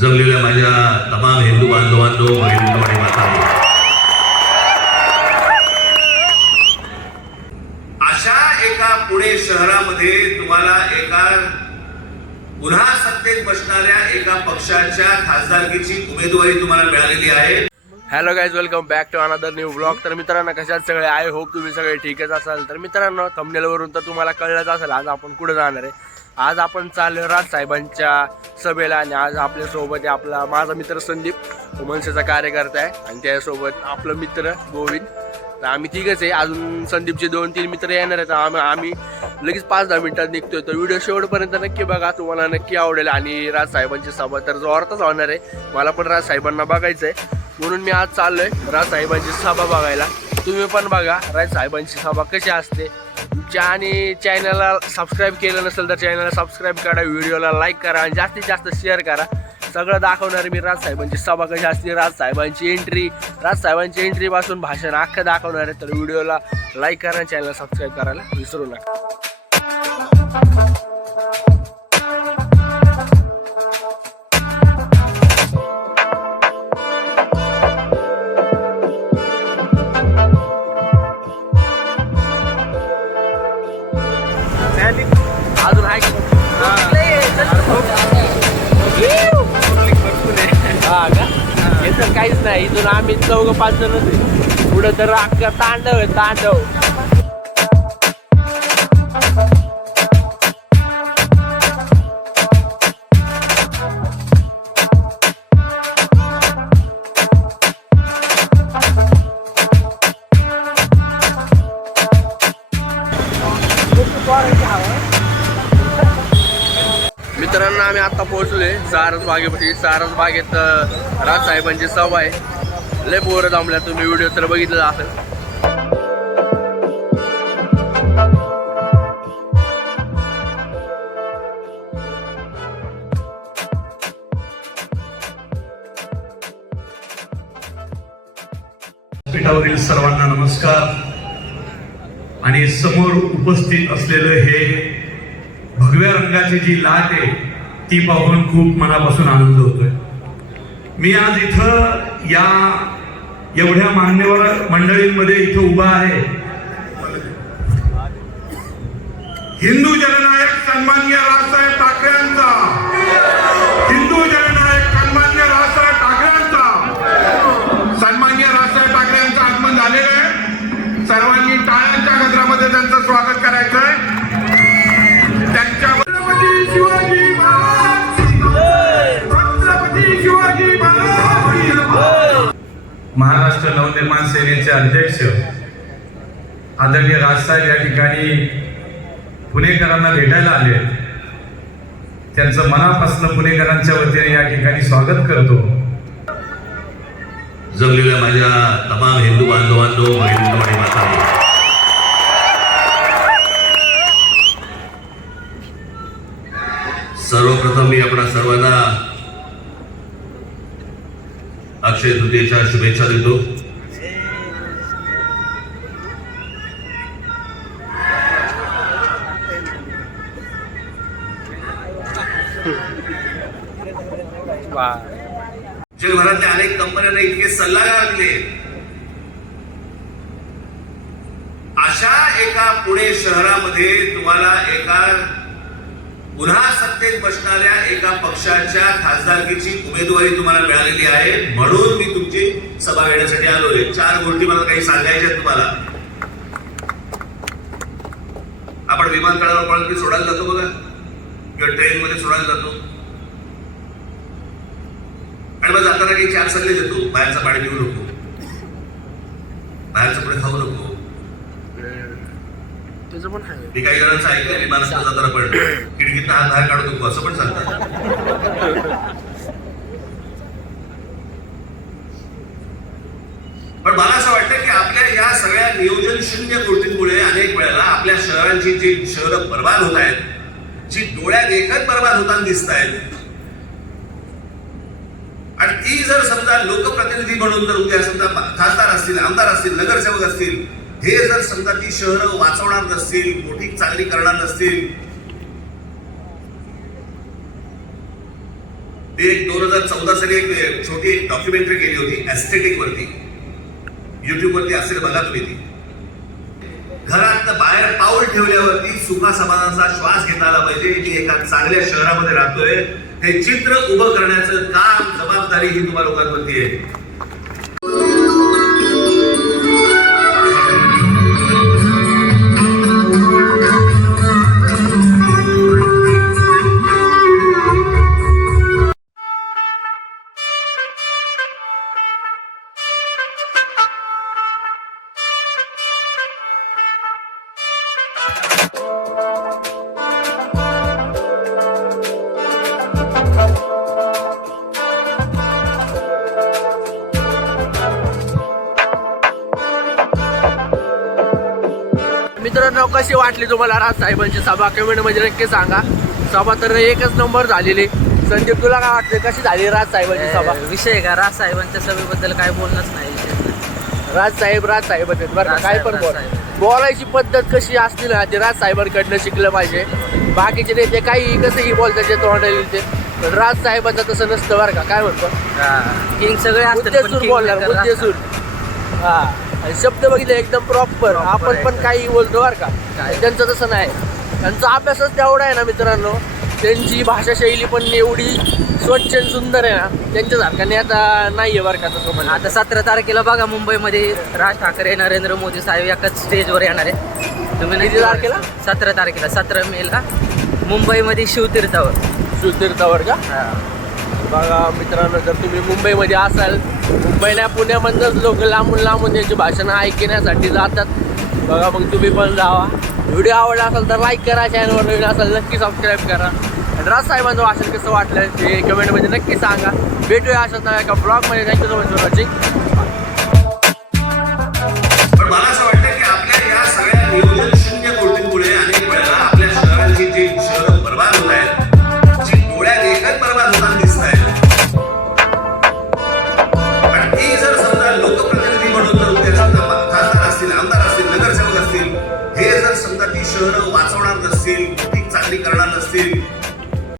जमलेल्या माझ्या तमाम हिंदू बांधवांनो, बहिणींनो आणि मातांनो, अशा एका पुणे शहरामध्ये तुम्हाला एका पुन्हा सत्तेत बसणाऱ्या एका पक्षाच्या खासदारकीची उमेदवारी तुम्हाला मिळालेली आहे. Hello guys, welcome back to another new blog. तर मित्रांनो, कशात सगळे, आय होप तुम्ही सगळे ठीकच असाल. तर मित्रांनो, थंबनेलवरून तर तुम्हाला कळलंच असेल आज आपण कुठे जाणार आहे. आज आपण चाललो राजसाहेबांच्या सभेला आणि आज आपल्यासोबत आहे आपला माझा मित्र संदीप, तो मनसेचा कार्यकर्ता आहे, आणि त्यासोबत आपलं मित्र गोविंद. तर आम्ही तिघच आहे. अजून संदीपचे 2-3 मित्र येणार आहेत. आम्ही लगेच 5-10 मिनिटात निघतोय. तर व्हिडिओ शेवटपर्यंत नक्की बघा, तुम्हाला नक्की आवडेल. आणि राजसाहेबांची सभा तर जोरातच होणार आहे. मला पण राजसाहेबांना बघायचं आहे, म्हणून मी आज चाललोय राजसाहेबांची सभा बघायला. तुम्ही पण बघा राजसाहेबांची सभा कशी असते. आणि चॅनलला सबस्क्राईब केलं नसेल तर चॅनलला सबस्क्राईब करा, व्हिडिओला लाईक करा आणि जास्तीत जास्त शेअर करा. सगळं दाखवणार मी राजसाहेबांची सभा कशी असते, राजसाहेबांची एंट्री पासून भाषण अख्खं दाखवणार आहे. तर व्हिडिओला लाईक करा आणि चॅनलला सबस्क्राईब करायला विसरू नका. अजून आहे हे तर काहीच नाही. इथून आम्ही 4-5 जणच आहे. पुढं तर अख्खं तांडव आहे, तांडव. मित्रांनो, आम्ही आता पोहोचलोय सारस बागेपाशी. सारस बागेत राजसाहेबांची सभा आहे. लय पोरं जमल्या, तुम्ही व्हिडिओ तर बघितलं असेल. पीठावरील सर्वांना नमस्कार. आणि समोर उपस्थित असलेलं हे भगव्या रंगाची जी लाट आहे ती पाहून खूप मनापासून आनंद होतोय. मी आज इथं या एवढ्या मान्यवर मंडळींमध्ये इथं उभा आहे. हिंदू जननायक सन्माननीय राजसाहेब ठाकरेंचा, हिंदू जननायक सन्माननीय राजसाहेब ठाकरेंचा, सन्माननीय राजसाहेब ठाकरेंचं आगमन झालेलं आहे. सर्वांनी टाळ्यांच्या गजरामध्ये त्यांचं स्वागत करायचं आहे. त्यांच्या छत्रपती शिवाजी महाराज, छत्रपती शिवाजी महाराज. महाराष्ट्र नवनिर्माण सेनेचे अध्यक्ष आदरणीय राजसाहेब या ठिकाणी पुणेकरांना भेटायला आले. त्यांचं मनापासून पुणेकरांच्या वतीने या ठिकाणी स्वागत करतो. जमलेल्या माझ्या तमाम हिंदू बांधवांनो, बहिणींनो आणि मातांनो, सर्वप्रथम मी आपणा सर्वांना अक्षय तृतीयेच्या शुभेच्छा देतो. जगभरातल्या अनेक कंपन्यांना इतके सल्लागार लागले. अशा एका पुणे शहरामध्ये तुम्हाला एका पुन्हा सत्तेत बसणाऱ्या एका पक्षाच्या खासदारकीची उमेदवारी तुम्हाला मिळालेली आहे. म्हणून मी तुमची सभा घेण्यासाठी आलोय. 4 गोष्टी मला काही सांगायच्या आहेत तुम्हाला. आपण विमानतळावर पळकी सोडायला जातो बघा, किंवा ट्रेन मध्ये सोडायला जातो, आणि मग जाताना काही 4 सल्ले देतो. बाहेरचं पाणी पिऊ नको, बाहेरचं पुढे खाऊ नको. मी काही जणांचं ऐकलं, विमानात जाताना पण खिडकीत हात बाहेर काढू नको असं पण सांगतात. पण मला असं वाटतं की आपल्या या सगळ्या नियोजन शून्य गोष्टींमुळे अनेक वेळेला आपल्या शहरांची जी शहरं बर्बाद होत आहेत, जी डोळ्यात देखत बर्बाद होताना दिसत आहेत, आणि ती जर समजा लोकप्रतिनिधी म्हणून जर उद्या समजा खासदार असतील, आमदार असतील, नगरसेवक असतील, हे जर समजा ती शहरं वाचवणार नसतील, मोठी चांगली करणार नसतील, मी एक 2014 साली एक छोटी डॉक्युमेंटरी केली होती एस्थेटिक वरती, युट्यूब वरती असेल बघा तुम्ही ती. घरात बाहेर पाऊल ठेवल्यावरती सुखा समाधानाचा श्वास घेता आला पाहिजे. मी एका चांगल्या शहरामध्ये राहतोय, हे चित्र उभं करण्याचं काम जबाबदारी ही तुम्हा लोकांवरती आहे. मित्रांनो, कशी वाटली तुम्हाला राजसाहेबांची सभा कमेंट मध्ये नक्की सांगा. सभा तर एकच नंबर झालेली. संदीप, तुला काय वाटतं, कशी झाली राजसाहेबांची सभा? विषय का राजसाहेबांच्या सभेबद्दल काय बोलणंच नाही. राजसाहेब आहेत बरं का, काय पण बोल. बोलायची पद्धत कशी असती ना, ते राजसाहेबांकडनं शिकलं पाहिजे. बाकीचे नेते काही कसंही बोलतात जे तोंडाला ते, पण राजसाहेबांचं तसं नसतं बरं का. काय म्हणतो, किंग सगळे असतात, पण मुद्देसूद king बोलणार, maker मुद्देसूद. हा, आणि शब्द बघितले एकदम प्रॉपर. आपण पण काही बोलतो बरं का, त्यांचं तसं नाही. त्यांचा अभ्यासच तेवढा आहे ना मित्रांनो. त्यांची भाषाशैली पण एवढी स्वच्छ आणि सुंदर आहे ना, त्यांच्यासारखा नेता नाही आहे बरं का तसं. पण आता 17 तारखेला बघा मुंबईमध्ये राज ठाकरे नरेंद्र मोदी साहेब एकाच स्टेजवर येणार आहे. तुम्ही किती तारखेला? 17 तारखेला 17 मेला मुंबईमध्ये शिवतीर्थावर का? बघा मित्रांनो, जर तुम्ही मुंबईमध्ये असाल, मुंबई नाही पुण्यामधूनच लोक लांबून लांबून त्यांची भाषणं ऐकण्यासाठी जातात. बघा, मग तुम्ही पण जावा. व्हिडिओ आवडला असेल तर लाईक करा, चॅनलवर नवीन असेल नक्की सबस्क्राईब करा. आणि राजसाहेबांचं भाषण कसं वाटलं ते कमेंटमध्ये नक्की सांगा. भेटूया अशाच एका ब्लॉगमध्ये. Thank you so much for watching.